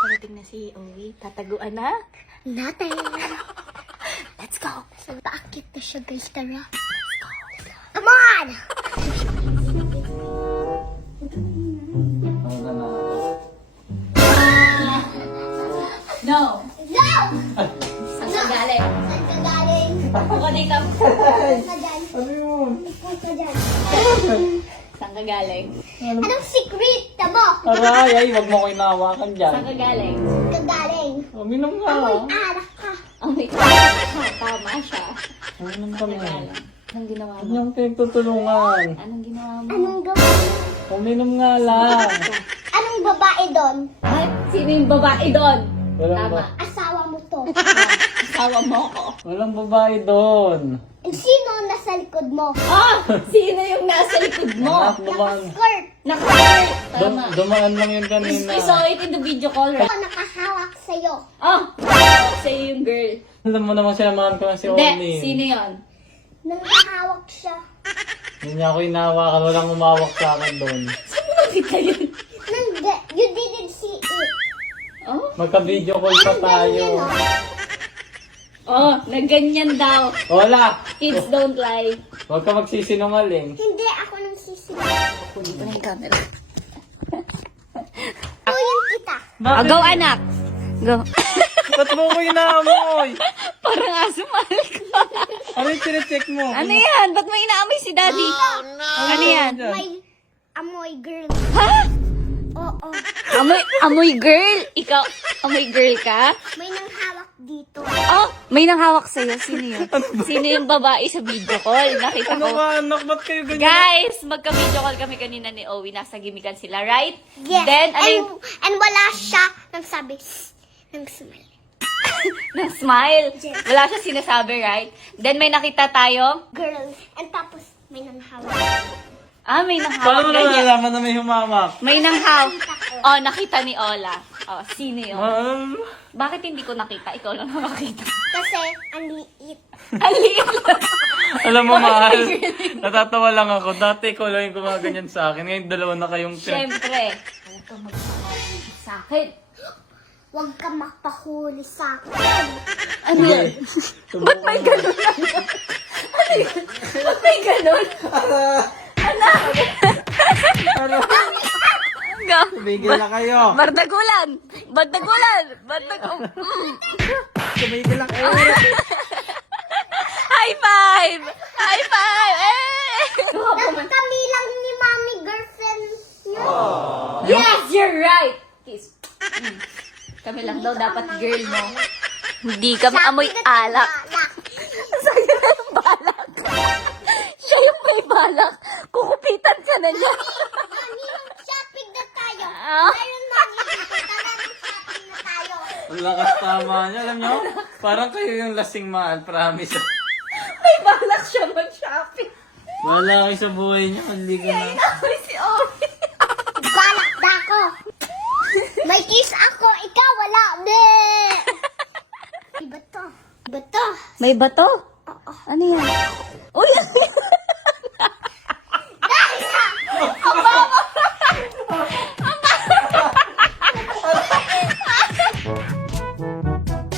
Parating na si Owie. Tataguan na? Natin. Let's go! So, paakit na siya guys, tara. Come on! No! No! Saan ka galing? Saan ka galing? Ako dito. Saan ka dyan? Ano yun? Ikaw ka dyan. Saan ka galing? Anong secret mo? Aray, ay, wag mo ko inahawakan dyan. Saan ka galing? Saan ka galing? Uminom nga. Anak ka. Oh my God. Tama siya. Uminom Saan kami. ka galing? Anong ginawa Huwag mo? niyang pinagtutulungan. Anong ginawa mo? Anong gawin? Uminom nga lang. Anong babae doon? Ay, sino yung babae doon? Walang, Tama. Asawa mo to. Asawa mo ako. walang babae doon. Sino nasa likod mo? Ah! Sino yung nasa likod mo? Anak, dumaan. Naka-skirt. Nakakart! Tama. Dumaan lang yun kanina. I saw it in the video call, right? Ako nakahawak sa'yo. Oh! Sa'yo yung girl. Alam mo naman sinamahan ko lang si Hindi, Oli. sino yun? Nakahawak siya. Hindi niya ako inahawakan. Walang umawak sa akin doon. Saan mo nakita yun? You didn't see it. Oh? Magka-video call pa tayo. Ganyan, oh. Oh, nagganyan daw. Wala! Kids don't lie. Huwag ka magsisinungaling. Hindi ako nang sisigaw. Kunin ko na yung camera. Tuyin kita. Oh, go anak! Go. Ba't mo ko inaamoy? Parang aso mahal ko. Ano yung chinecheck mo? Ano yan? Ba't mo inaamoy si daddy? Ano yan? May amoy girl. Ha? Oo. Amoy girl? Ikaw, amoy girl ka? May nanghawak dito. Oh, may nanghawak sa'yo. Sino yun? Sino yung babae sa video call? Nakita Ano ko. ka anak? Ba't kayo ganyan? Guys, magka-video call kami kanina ni Owie. Nasa gimikan sila, right? Yes. Then, ano yung and wala siya nang sabi, nang smile. nang smile? Wala siya sinasabi, right? Then, may nakita tayo. Girl. And tapos, may nanghawak. Ah, may nanghawak. Paano mo Ganyan. nalalaman na may humamak? May nanghawak. Oh, nakita ni Ola. Oh, sino yun? Ano? Bakit hindi ko nakita? Ikaw lang nakakita. Kasi, ang liit. Ang liit lang. Alam mo, mahal, natatawa lang ako. Dati ikaw lang yung gumaganyan sa akin. Ngayon, dalawa na kayong Siyempre. Huwag kang magpapahuli sa akin. Huwag ka mapahuli sa akin. Ano yun? Ba't may ganun? Ano yun? Ba't may ganun? Go. Tumigil na kayo. Bardagulan! Bardagulan! Tumigil na kayo. High five! High five! Eh! Kami lang ni mami girlfriend niyo. Yes, you're right! Kiss. Kami lang daw dapat girl mo. Hindi kami amoy alak. Sa'yo na yung balak. Siya yung may balak. Kukupitan ka na niya. Mami, shopping na tayo. Ah. Ngayon, mami, tara ng shopping na tayo. Ang lakas tama niya. Alam niyo, parang kayo yung lasing mahal. Promise. May balak siya mag-shopping. Wala kayo sa buhay niyo. Hindi ka na. Inamoy si Ovi. Balak na ako. May kiss ako, ikaw wala. Be! Iba to. Iba to. May bato? Oo. Ano yan? Uy!